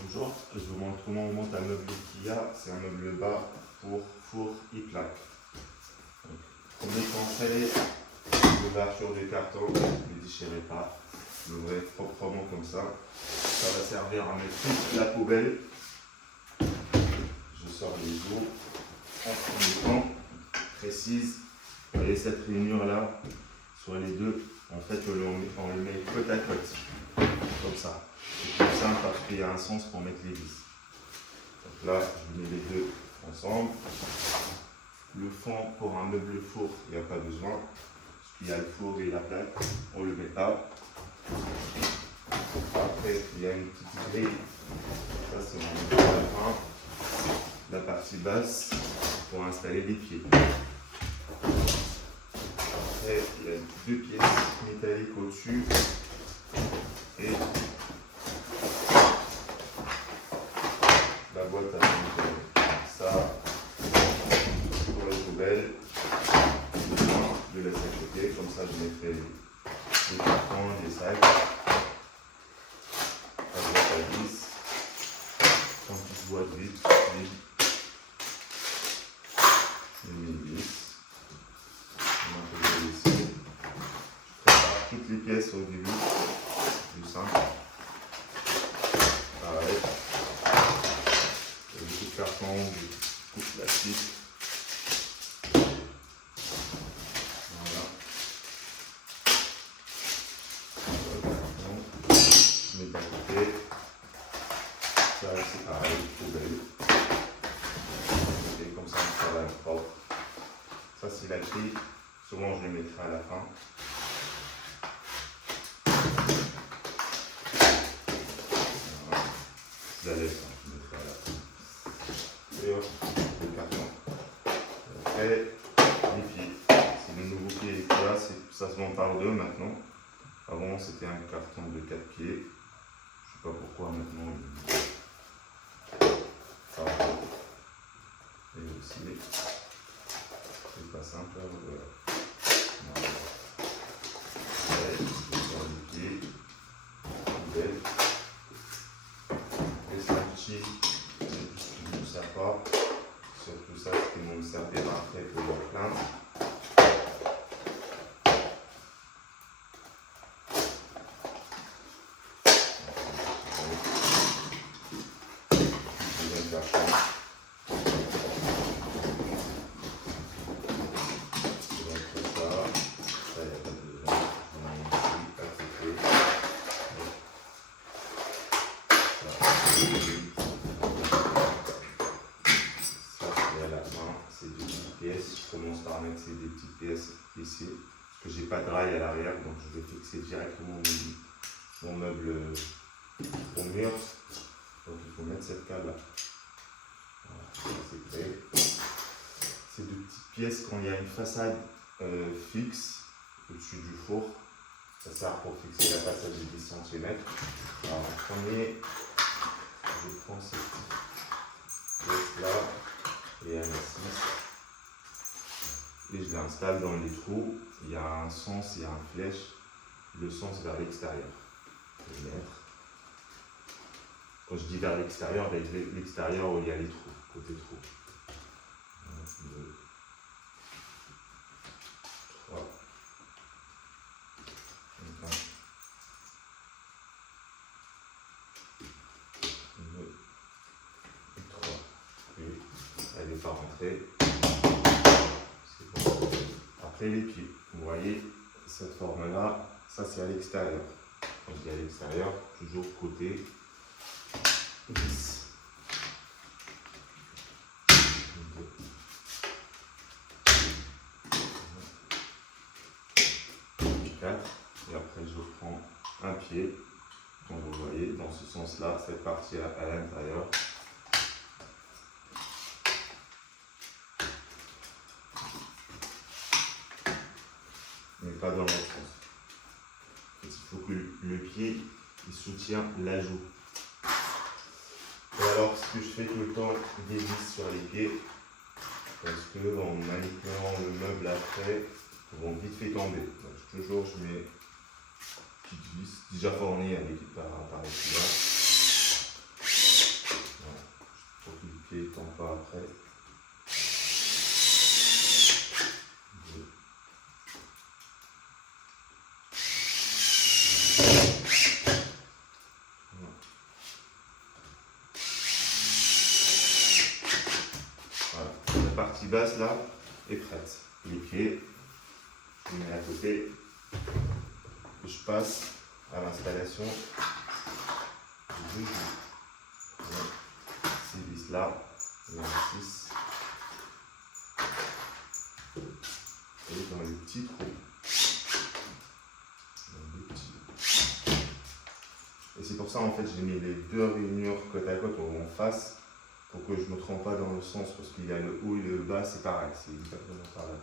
Bonjour, je vous montre comment on monte un meuble IKEA. C'est un meuble bas pour four et plaque. Premier conseil, l'ouverture du carton, ne déchirez pas, l'ouvrez proprement comme ça. Ça va servir à mettre toute la poubelle. Je sors les eaux en premier temps, précise. Vous voyez cette rainure là, sur les deux, en fait on le met côte à côte, comme ça. C'est plus simple parce qu'il y a un sens pour mettre les vis. Donc là, je mets les deux ensemble. Le fond pour un meuble four, il n'y a pas besoin. Parce qu'il y a le four et la plaque, on ne le met pas. Après, il y a une petite grille. Ça, c'est mon meuble à la fin. La partie basse pour installer les pieds. Après, il y a deux pièces métalliques au-dessus. Et la boîte à poubelle. Ça, pour les poubelles, je laisse à côté. Comme ça, je mettrai les cartons, les sacs. La boîte à vis. Une petite boîte vide. Une mini-vis. Je prépare toutes les pièces au début. Du simple. Pareil. Et beaucoup de carton, beaucoup de plastique. Voilà. Je mets d'un côté. Ça c'est pareil, poubelle. Et comme ça on travaille propre. Ça c'est la grille. Souvent je le mettrai à la fin. Voilà. La laisse, je mettrai à la fin. Et hop, le carton. Après, les pieds. C'est le nouveau pied IKEA, ça se vend par deux maintenant. Avant c'était un carton de 4 pieds. Je ne sais pas pourquoi maintenant. Ça va. Et aussi, c'est pas simple. Voilà. Les pieds, poubelle. Les stretchy, je ne sais pas. Surtout ça, ce qui nous servira après pour le plaindre. Deuxième carton. Je commence par mettre ces deux petites pièces ici, parce que j'ai pas de rail à l'arrière, donc je vais fixer directement mon meuble au mur. Donc il faut mettre cette cale là. Voilà, c'est prêt. Ces deux petites pièces, quand il y a une façade fixe au-dessus du four, ça sert pour fixer la façade de 10 cm. Alors en premier, je prends cette petite pièce là et un 6. Et je l'installe dans les trous. Il y a un sens, il y a une flèche, le sens vers l'extérieur. Je vais mettre. Quand je dis vers l'extérieur, l'extérieur où il y a les trous, côté trou. 1, 2, 3, 4, 2 et 3. Et elle n'est pas rentrée. Après les pieds, vous voyez cette forme là, ça c'est à l'extérieur. Quand je dis à l'extérieur, toujours côté 10. 4. Et après je prends un pied, comme vous voyez, dans ce sens là, cette partie à l'intérieur. Mais pas dans l'autre sens. Il faut que le pied il soutient la joue. Et alors ce que je fais tout le temps, des vis sur les pieds, parce que en manipulant le meuble après, ils vont vite fait tomber. Donc toujours je mets une petite vis déjà fournie avec par ici là. voir après. Voilà, la partie basse là est prête. Les pieds, je les mets à côté. Je passe à l'installation du joug. Ces vis là, il y en a 6. Et dans les petits trous. Et c'est pour ça en fait j'ai mis les deux rainures côte à côte en face pour que je ne me trompe pas dans le sens, parce qu'il y a le haut et le bas, c'est pareil, c'est exactement pareil.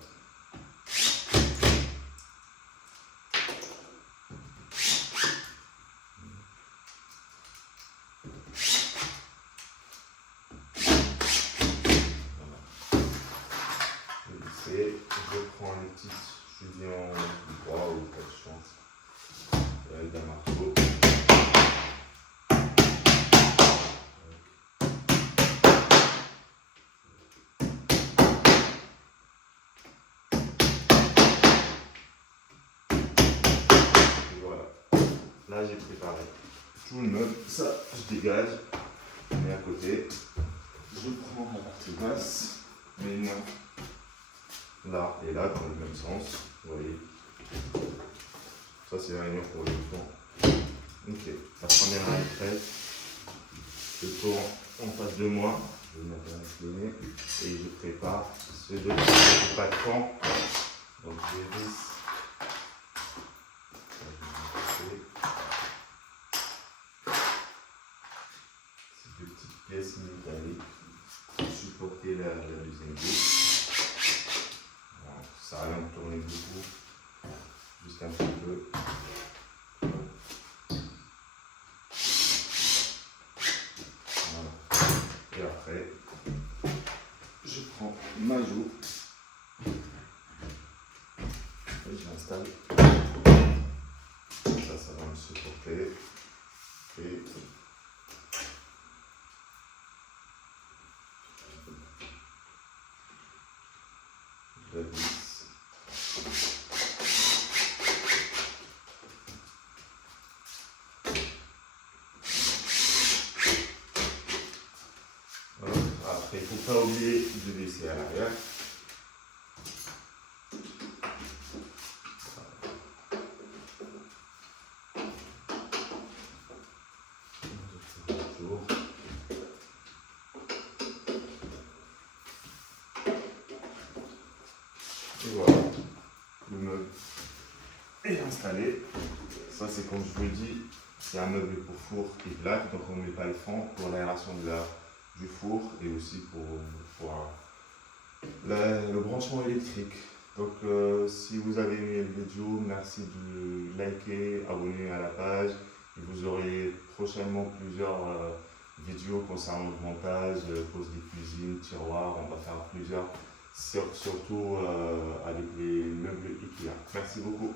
Je prends les petites, je dis en droit ou pas de chance, avec un marteau. Et voilà, là j'ai préparé tout le meuble, ça je dégage, je mets à côté, je prends la partie basse, mes mains là et là dans le même sens, vous voyez. Ça c'est la rainure pour le fond. Ok, la première main est prête. Je tourne en face de moi, je vais mettre incliné et je prépare ce deuxième pas de fond. Donc je visse. Ces deux petites pièces métalliques pour supporter la deuxième vis. Ça a rien de tourner beaucoup, juste un petit peu. Voilà. Et après, je prends ma joue et je l'installe. Ça va me supporter. Et je la visse. Après, il ne faut pas oublier de visser à l'arrière. Et voilà, le meuble est installé. Ça, c'est comme je vous le dis, c'est un meuble pour four et plaque, donc on ne met pas le fond pour l'aération du four et aussi pour le branchement électrique. Donc, si vous avez aimé la vidéo, merci de liker, abonner à la page. Et vous aurez prochainement plusieurs vidéos concernant le montage, pose des cuisines, tiroirs. On va faire plusieurs, surtout avec les meubles IKEA. Merci beaucoup.